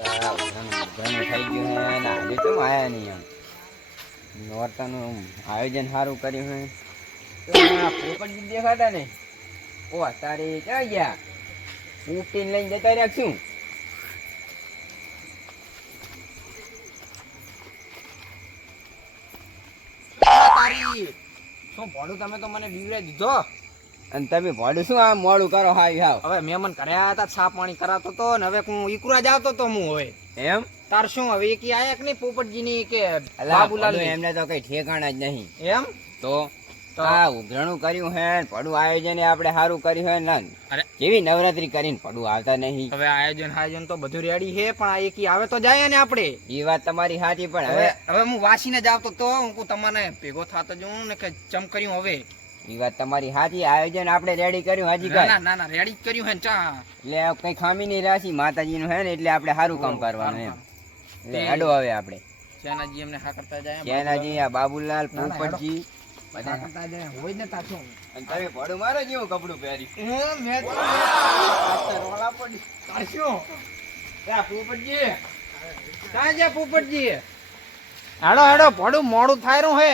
થઈ ગયું હે ને આજે કેમ આયા નહીં એમ નોરતાનું આયોજન સારું કર્યું હે પોપટ દેખાતા ને ઓ તારે ક્યાં ગયા ઉઠીને લઈને જતા રહ્યા શું શું ભોળું તમે તો મને બીવરાઈ દીધો. અને તમે ભોડું શું આમ મોડું કરો હાવ હવે મહેમાન કર્યા હતા, છા પાણી કરાતો તો ને હવે હું ઈકુરા જ આવતો તો હું હવે એમ તાર શું હવે એકી આયા કે નહીં પોપટજી ની કે બાબુલાલ એમને તો કઈ ઠેકાણા જ નહીં એમ તો આ ઉઘરાણું કર્યું હે પડું આયોજન આપણે સારું કર્યું હે ને અરે કેવી નવરાત્રી કરીને પડું આવતા નહીં. હવે આયોજન તો બધું રેડી છે પણ આ એકી આવે તો જાય ને આપણે. એ વાત તમારી સાચી પણ હવે હવે હું વાસીને જ આવતો તો હું તમને ભેગો થતો જોઉં ને કે ચમ કર્યું હવે. એ વાત તમારી સાચી આયોજન આપણે રેડી કર્યું હજી ના ના ના રેડી જ કર્યું હે ચા એટલે કઈ ખામી નહીં રાશી માતાજી નું હે ને એટલે આપણે સારું કામ કરવાનું એમ એટલે અડો આવે આપણે સેનાજી એમને હા કરતા જાય સેનાજી આ બાબુલાલ પોપટજી બધા કરતા જાય હોય ને તા શું અને તમે ભડું મારો જેવું કપડું પહેરી મેં રોલા પડી કાશ્યો એ પોપટજી ક્યાં છે પોપટજી હાડો હાડો ભડું મોડું થાય રહ્યું હે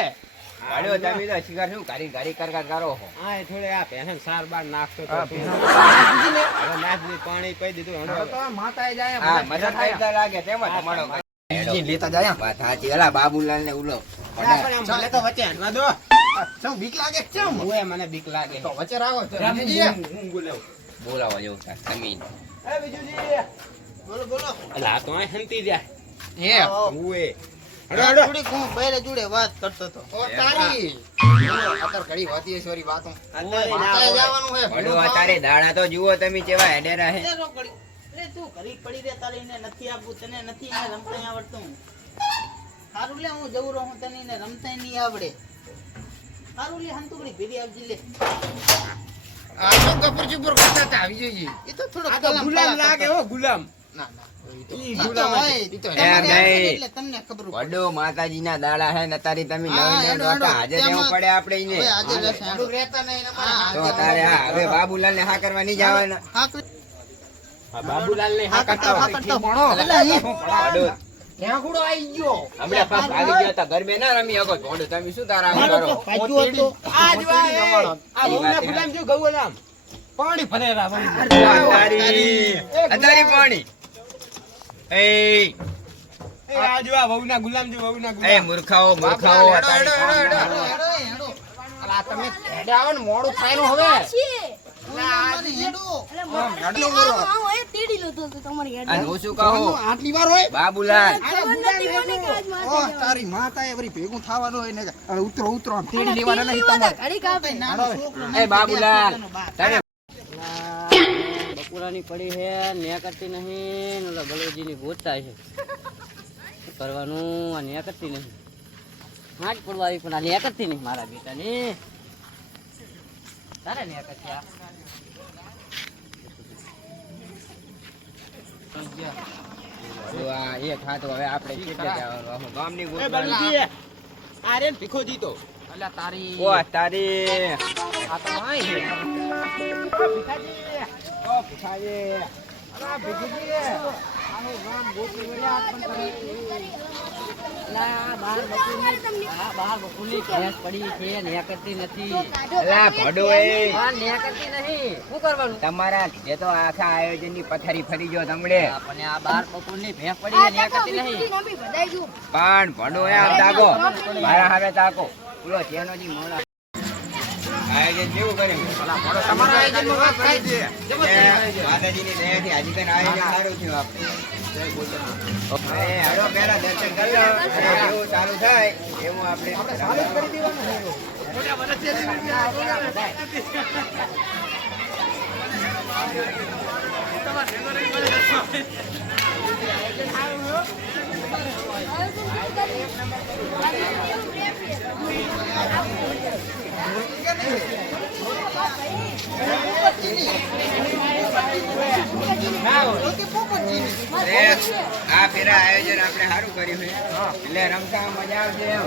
અડો તમે તો શિકાર શું ગાડી ગાડી કરકાર કરો છો આ થોડે આ ભેંસન સાર બાર નાખતો તો હવે નાખી પાણી પી દીધું હવે તો માતાએ જાય હા મજા થાય લાગે તેમાં તમારો બીજી લેતા જાય વાત સાચી એલા બાબુલાલ ને ઉલો ચાલે તો વચ્ચે હટવા દો. ચમ બીક લાગે ચમ ઓય મને બીક લાગે તો વચ્ચે રાખો હું બોલાવ. બોલાવો જેવું તમે એ બીજુજી બોલો બોલો અલા આ તો આ હંતી જાય હે ઓય થોડી હું બૈરે જોડે વાત કરતો તો ઓ તારી અત્યારે ઘડી વાતી સોરી વાતો માતાએ જવાનું હે ભડું અત્યારે દાડા તો જુઓ તમે કેવા હેડેરા હે લે તું ઘડી પડી રે તારે એને નથી આપવું તને નથી એને રમતા આવડતું સારું લે હું જવું રહું તને એને રમતા નહીં આવડે સારું લે હંતુકડી ભેરી આવજી લે આ તો કપૂર ચુપર કરતા તા આવી જઈએ એ તો થોડો આ તો ગુલામ લાગે હો ગુલામ. ના ના ઈ ગુલામ ઈ તો એમ નહીં. એટલે તમને ખબર ભડો માતાજી ના દાડા હે ને તારી તમે હા, નવીન હેડો, નોટા હેડો. હાજર રહેવું પડે આપણે ઈને ઓય આજે રહેશે થોડું રહેતા નહીં અમારે તો તારે હા હવે બાબુલાલ ને હા કરવા નહીં જવાના હા આ બાબુલાલ ને હા કરતા હા હોય. કરતા ભણો એટલે ઈ ભડો ક્યાં ગુડો આવી ગયો હમણાં પાછ ભાગી ગયા હતા ગરબે ના રમી શકો ભડો તમે શું તારા આમ મારો કરો તો ભાગ્યો હતો આ જો આ વહુના ગુલામ જો ગૌલામ પાણી ભરેલા તારી પાણી એ આ જો આ વહુના ગુલામ જો વહુના એ ગુલામ મૂર્ખાઓ મૂર્ખાઓ હેડો, હેડો, હેડો, હેડો. હેડો હેડો અલા તમે હેડે આવો ને મોડું થાય નું હવે અને હું શું કહું આટલી વાર હોય બાબુલાલ તારી માતાએ વળી ભેગું થવાનું હોય ને હવે ઉતરો ઉતરો આમ તેડી લેવાના નહીં તમારે નાનો છોકરો એ બાબુલાલ તમે બપોરાની પડી છે ને કરતી નહીં ને ઓલા ગલોજીની ગોતતા છે શું કરવાનું આ ને કરતી નહીં હા જ પડવા આવી પણ આ ને કરતી નહીં મારા બેટાની તારે ને કરતી આ આ એક હાથ હવે આપણે કેટલે જવાનું ગામની એ ગોતવા બલજી આ રે ભીખો જીતો અલા તારી ઓ તારી આ તો માય છે ઓ ભિખારી અલા ભીખુજી આનું ગામ ગોતરી વળ્યા પણ તમે બહાર બકુલી ભેંસ પડી છે ને કરતી નથી અલા ભડો એ આ ને કરતી નહીં શું કરવાનું તમારા જે તો આખા આયોજન ની પથારી ફરી ગયો તમડે પણ આ બાર બકુલી ભેંસ પડી છે ને કરતી નહીં પણ ભડો એ આમ તાકો મારા હારે તાકો પૂરો જેનોજી મોણા આયોજન કેવું કર્યું તમારા આયોજનમાં વાત થાય છે માતાજીની દયાથી આજે તને આયોજન સારું થયું આપણે એ હળો પહેલા દર્શન કરી લો અને જેવું સારું થાય એવું આપણે કરી દેવાનું આ ફેરા આયોજન આપણે સારું કર્યું છે એટલે રમતા મજા આવશે એમ.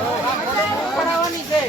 બનાવવાની છે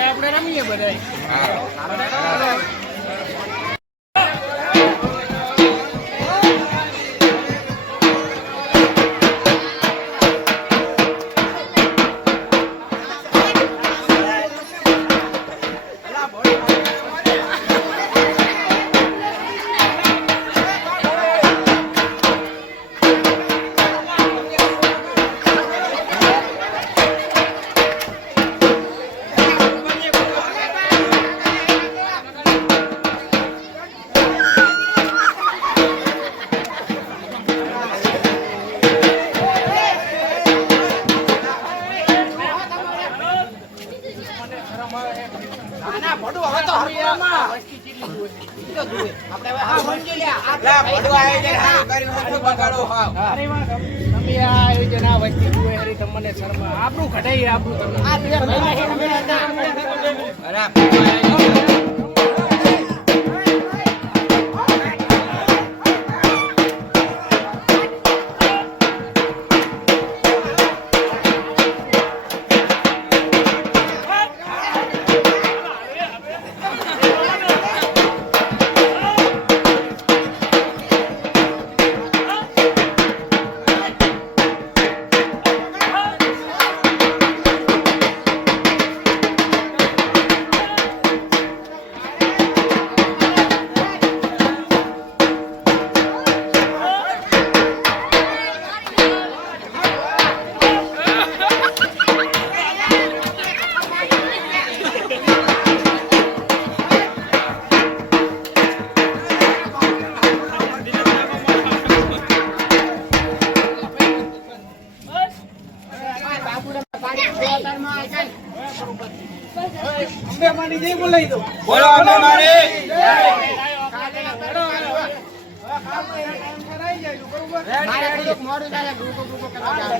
આપણે રમીએ બધા. આપણું ઘટાઈ આપણું બોલો અમે મારી મોડું થાય